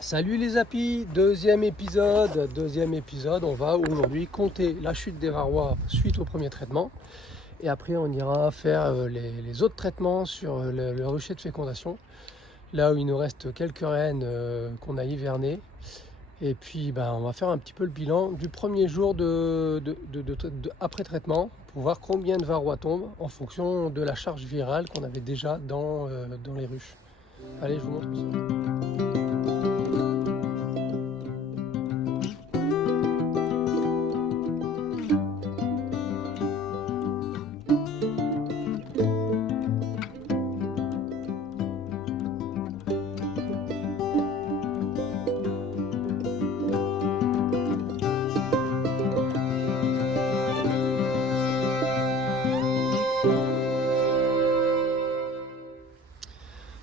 Salut les apis, deuxième épisode, on va aujourd'hui compter la chute des varrois suite au premier traitement et après on ira faire les autres traitements sur le rucher de fécondation, là où il nous reste quelques reines qu'on a hivernées et puis on va faire un petit peu le bilan du premier jour après traitement pour voir combien de varrois tombent en fonction de la charge virale qu'on avait déjà dans les ruches. Allez, je vous montre ça.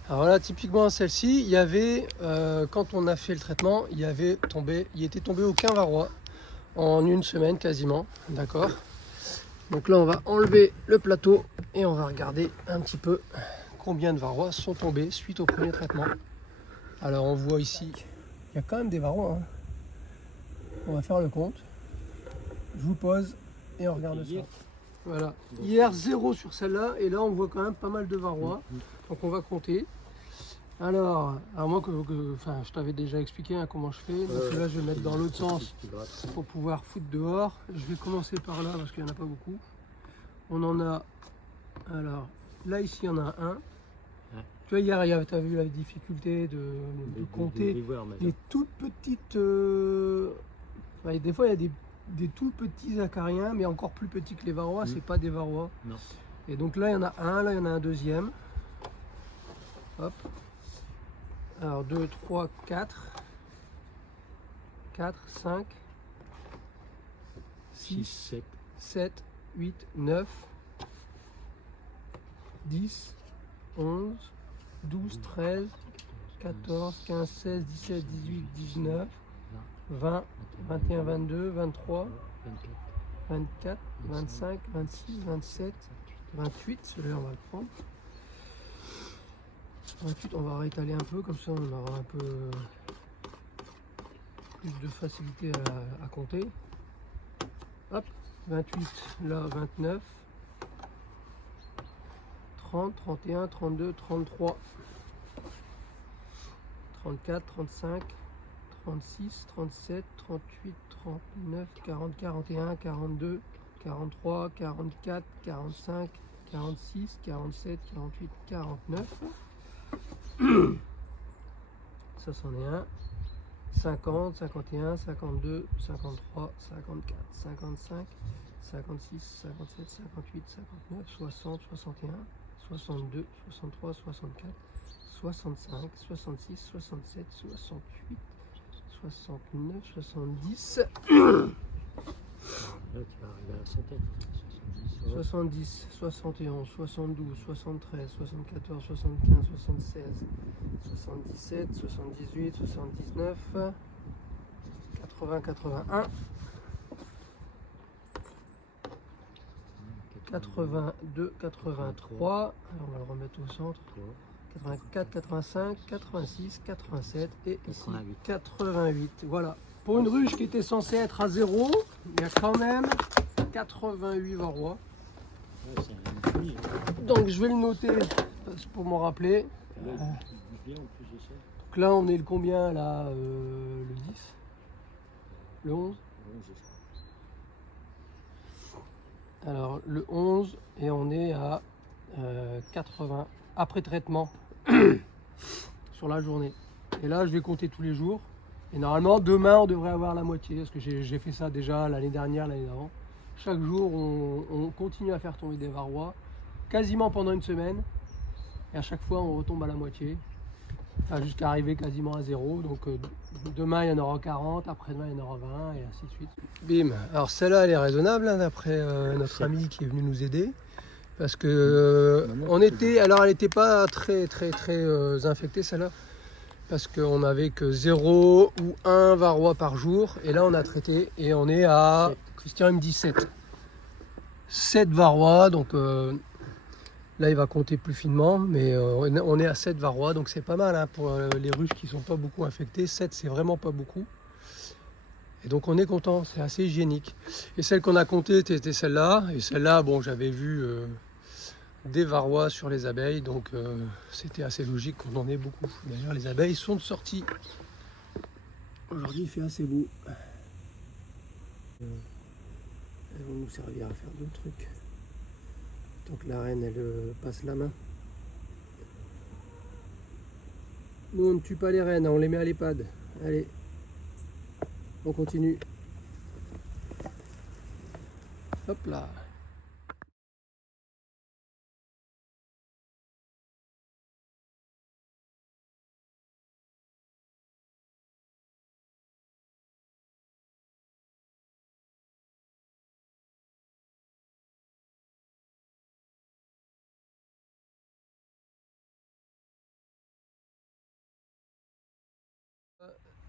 Alors là, typiquement celle-ci, il y avait, quand on a fait le traitement, il était tombé aucun varroa en une semaine quasiment, d'accord. Donc là, on va enlever le plateau et on va regarder un petit peu combien de varrois sont tombés suite au premier traitement. Alors on voit ici, il y a quand même des varrois, hein. On va faire le compte. Je vous pose et on regarde ça. Voilà. Hier, 0 sur celle-là et là, on voit quand même pas mal de varrois. Donc on va compter. Alors moi, je t'avais déjà expliqué comment je fais. Donc là, je vais mettre dans l'autre sens pour pouvoir foutre dehors. Je vais commencer par là parce qu'il n'y en a pas beaucoup. On en a, alors là, ici, il y en a un. Tu vois, hier, tu as vu la difficulté de compter les toutes petites... des fois, il y a des tout petits acariens, mais encore plus petits que les varrois, c'est pas des varrois. Non. Et donc là, il y en a un, là, il y en a un deuxième. Hop. Alors 2, 3, 4, 5, 6, 7, 8, 9, 10, 11, 12, 13, 14, 15, 16, 17, 18, 19, 20, 21, 22, 23, 24, 25, 26, 27, 28, celui-là on va le prendre. 28, on va réétaler un peu, comme ça on aura un peu plus de facilité à compter. Hop, 28, là 29, 30, 31, 32, 33, 34, 35, 36, 37, 38, 39, 40, 41, 42, 43, 44, 45, 46, 47, 48, 49. Ça c'en est un. 50, 51, 52, 53, 54, 55, 56, 57, 58, 59, 60, 61, 62, 63, 64, 65, 66, 67, 68, 69, 70. Là, tu vas arriver à la centaine. 70, 71, 72, 73, 74, 75, 76, 77, 78, 79, 80, 81, 82, 83, alors on va le remettre au centre, 84, 85, 86, 87 et ici 88. Voilà. Pour une ruche qui était censée être à 0, il y a quand même 88 varrois. Donc je vais le noter pour m'en rappeler. Donc là on est le combien là, le 10, le 11. Alors le 11 et on est à 80 après traitement sur la journée. Et là je vais compter tous les jours. Et normalement demain on devrait avoir la moitié parce que j'ai fait ça déjà l'année dernière, l'année d'avant. Chaque jour, on continue à faire tomber des varrois, quasiment pendant une semaine. Et à chaque fois, on retombe à la moitié. Enfin, jusqu'à arriver quasiment à 0. Donc, demain, il y en aura 40. Après-demain, il y en aura 20. Et ainsi de suite. Bim. Alors, celle-là, elle est raisonnable, hein, d'après notre ami qui est venu nous aider. Parce que alors, elle n'était pas très infectée, celle-là. Parce qu'on n'avait que 0 ou 1 varroa par jour. Et là, on a traité et on est à... Christian, il me dit 7. 7 varrois, donc Là, il va compter plus finement, mais on est à 7 varrois, donc c'est pas mal hein, pour les ruches qui sont pas beaucoup infectées. 7, c'est vraiment pas beaucoup. Et donc on est content, c'est assez hygiénique. Et celle qu'on a comptée, c'était celle-là. Et celle-là, bon, j'avais vu des varrois sur les abeilles, donc c'était assez logique qu'on en ait beaucoup. D'ailleurs, les abeilles sont de sortie. Aujourd'hui, il fait assez beau. Elles vont nous servir à faire d'autres trucs. Tant que la reine, elle passe la main. Nous, on ne tue pas les reines, on les met à l'EHPAD. Allez, on continue. Hop là.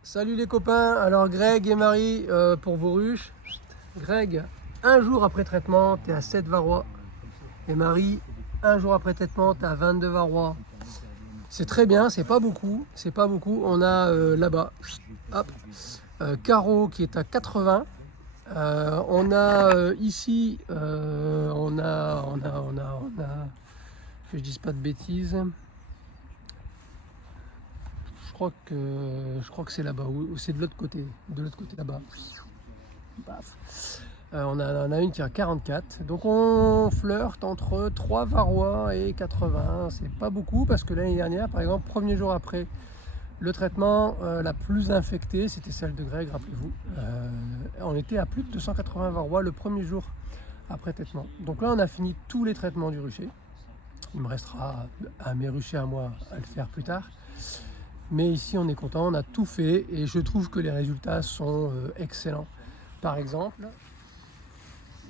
Salut les copains, alors Greg et Marie pour vos ruches. Greg, un jour après traitement, tu es à 7 varrois. Et Marie, un jour après traitement, tu es à 22 varrois. C'est très bien, c'est pas beaucoup, c'est pas beaucoup. On a là-bas, hop, Caro qui est à 80. On a ici, on a, que je dise pas de bêtises. Je crois que c'est là-bas, ou c'est de l'autre côté là-bas. On a une qui a 44, donc on flirte entre 3 varrois et 80. C'est pas beaucoup parce que l'année dernière, par exemple, premier jour après le traitement, la plus infectée, c'était celle de Greg, rappelez-vous. On était à plus de 280 varrois le premier jour après traitement. Donc là, on a fini tous les traitements du rucher. Il me restera à mes ruchers à moi à le faire plus tard. Mais ici, on est content, on a tout fait et je trouve que les résultats sont excellents. Par exemple,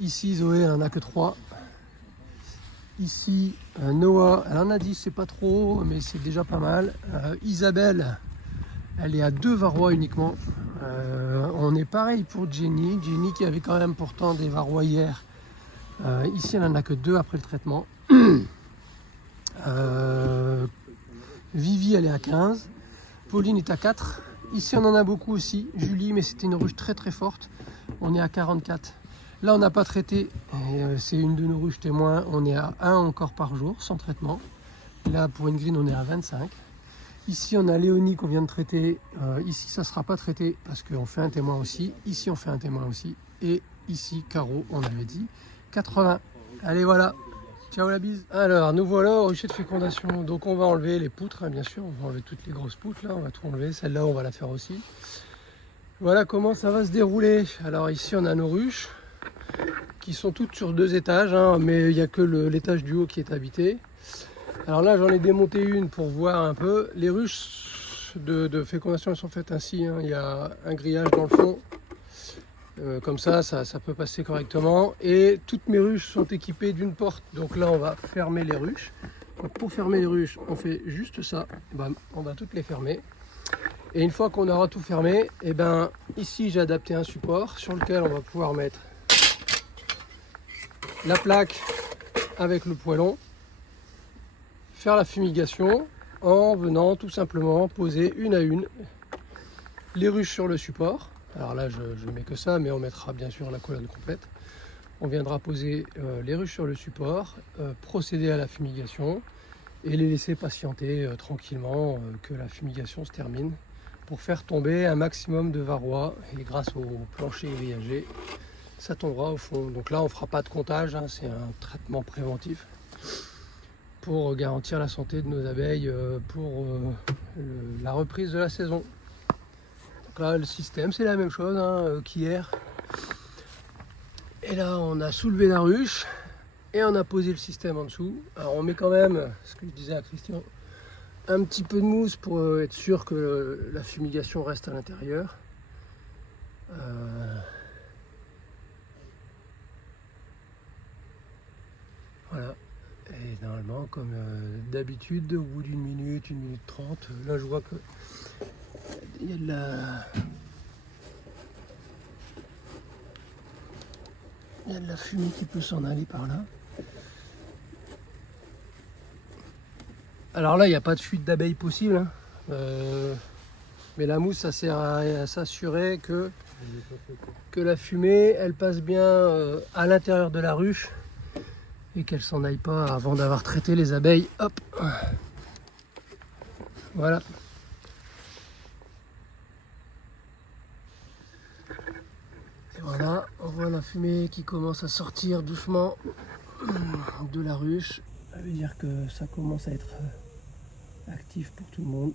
ici, Zoé, elle en a que 3. Ici, Noah, elle en a 10, c'est pas trop, mais c'est déjà pas mal. Isabelle, elle est à 2 varrois uniquement. On est pareil pour Jenny. Jenny qui avait quand même pourtant des varrois hier. Ici, elle en a que 2 après le traitement. Vivi, elle est à 15. Pauline est à 4. Ici, on en a beaucoup aussi. Julie, mais c'était une ruche très très forte. On est à 44. Là, on n'a pas traité. C'est une de nos ruches témoins. On est à 1 encore par jour, sans traitement. Là, pour une green, on est à 25. Ici, on a Léonie qu'on vient de traiter. Ici, ça ne sera pas traité parce qu'on fait un témoin aussi. Ici, on fait un témoin aussi. Et ici, Caro, on avait dit 80. Allez, voilà. Ciao la bise. Alors, nous voilà au rucher de fécondation. Donc, on va enlever les poutres, hein, bien sûr. On va enlever toutes les grosses poutres, là. On va tout enlever. Celle-là, on va la faire aussi. Voilà comment ça va se dérouler. Alors, ici, on a nos ruches qui sont toutes sur 2 étages, hein, mais il n'y a que l'étage du haut qui est habité. Alors là, j'en ai démonté une pour voir un peu. Les ruches de fécondation, elles sont faites ainsi, hein. Il y a un grillage dans le fond. Comme ça peut passer correctement. Et toutes mes ruches sont équipées d'une porte. Donc là, on va fermer les ruches. Donc pour fermer les ruches, on fait juste ça. Bam, on va toutes les fermer. Et une fois qu'on aura tout fermé, et ben ici, j'ai adapté un support sur lequel on va pouvoir mettre la plaque avec le poêlon, faire la fumigation en venant tout simplement poser une à une les ruches sur le support. Alors là, je mets que ça, mais on mettra bien sûr la colonne complète. On viendra poser les ruches sur le support, procéder à la fumigation et les laisser patienter tranquillement que la fumigation se termine pour faire tomber un maximum de varrois. Et grâce au plancher grillagé, ça tombera au fond. Donc là, on ne fera pas de comptage, hein, c'est un traitement préventif pour garantir la santé de nos abeilles pour la reprise de la saison. Donc là, le système, c'est la même chose hein, qu'hier. Et là, on a soulevé la ruche et on a posé le système en dessous. Alors, on met quand même, ce que je disais à Christian, un petit peu de mousse pour être sûr que la fumigation reste à l'intérieur. Voilà. Et normalement, comme d'habitude, au bout d'une minute, 1 minute 30, là je vois que il y a de la fumée qui peut s'en aller par là. Alors là, il n'y a pas de fuite d'abeilles possible, hein. Mais la mousse, ça sert à s'assurer que la fumée, elle passe bien à l'intérieur de la ruche et qu'elle s'en aille pas avant d'avoir traité les abeilles. Hop, voilà. Et voilà, on voit la fumée qui commence à sortir doucement de la ruche. Ça veut dire que ça commence à être actif pour tout le monde.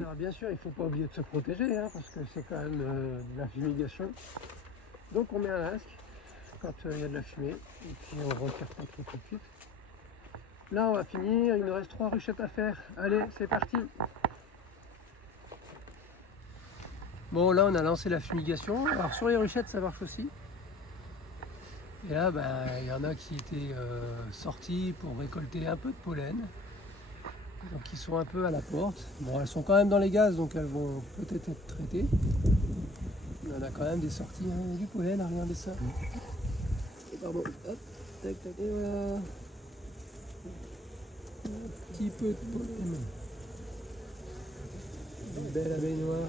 Alors bien sûr, il ne faut pas oublier de se protéger, hein, parce que c'est quand même de la fumigation. Donc on met un masque quand il y a de la fumée, et puis on ne retire pas trop tout de suite. Là on va finir, il nous reste 3 ruchettes à faire. Allez, c'est parti. Bon, là on a lancé la fumigation. Alors sur les ruchettes ça marche aussi. Et là, il y en a qui étaient sortis pour récolter un peu de pollen. Donc ils sont un peu à la porte. Bon, elles sont quand même dans les gaz, donc elles vont peut-être être traitées. Il y en a quand même des sorties, hein. Il y a du pollen, regardez ça. Et pardon, hop, tac, tac, et voilà. Un petit peu de pollen. Une belle abeille noire.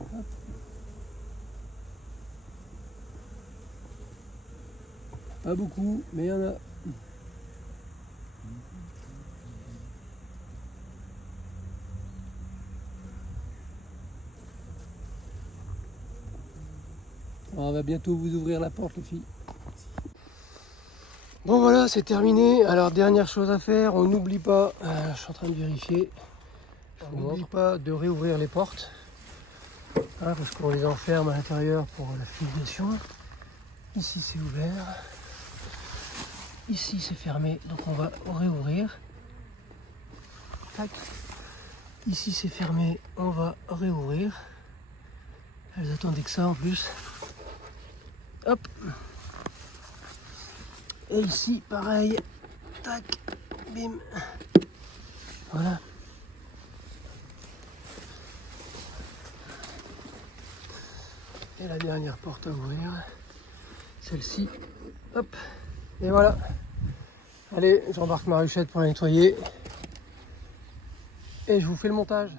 Hop. Pas beaucoup, mais il y en a. On va bientôt vous ouvrir la porte, les filles. Bon voilà, c'est terminé. Alors dernière chose à faire, on n'oublie pas, je suis en train de vérifier, on n'oublie pas de réouvrir les portes, hein, parce qu'on les enferme à l'intérieur pour la fumigation. Ici c'est ouvert, ici c'est fermé, donc on va réouvrir. Tac. Ici c'est fermé, on va réouvrir. Elles attendaient que ça en plus. Hop. Et ici pareil. Tac. Bim. Voilà. Et la dernière porte à ouvrir. Celle-ci. Hop. Et voilà. Allez, j'embarque ma ruchette pour la nettoyer. Et je vous fais le montage.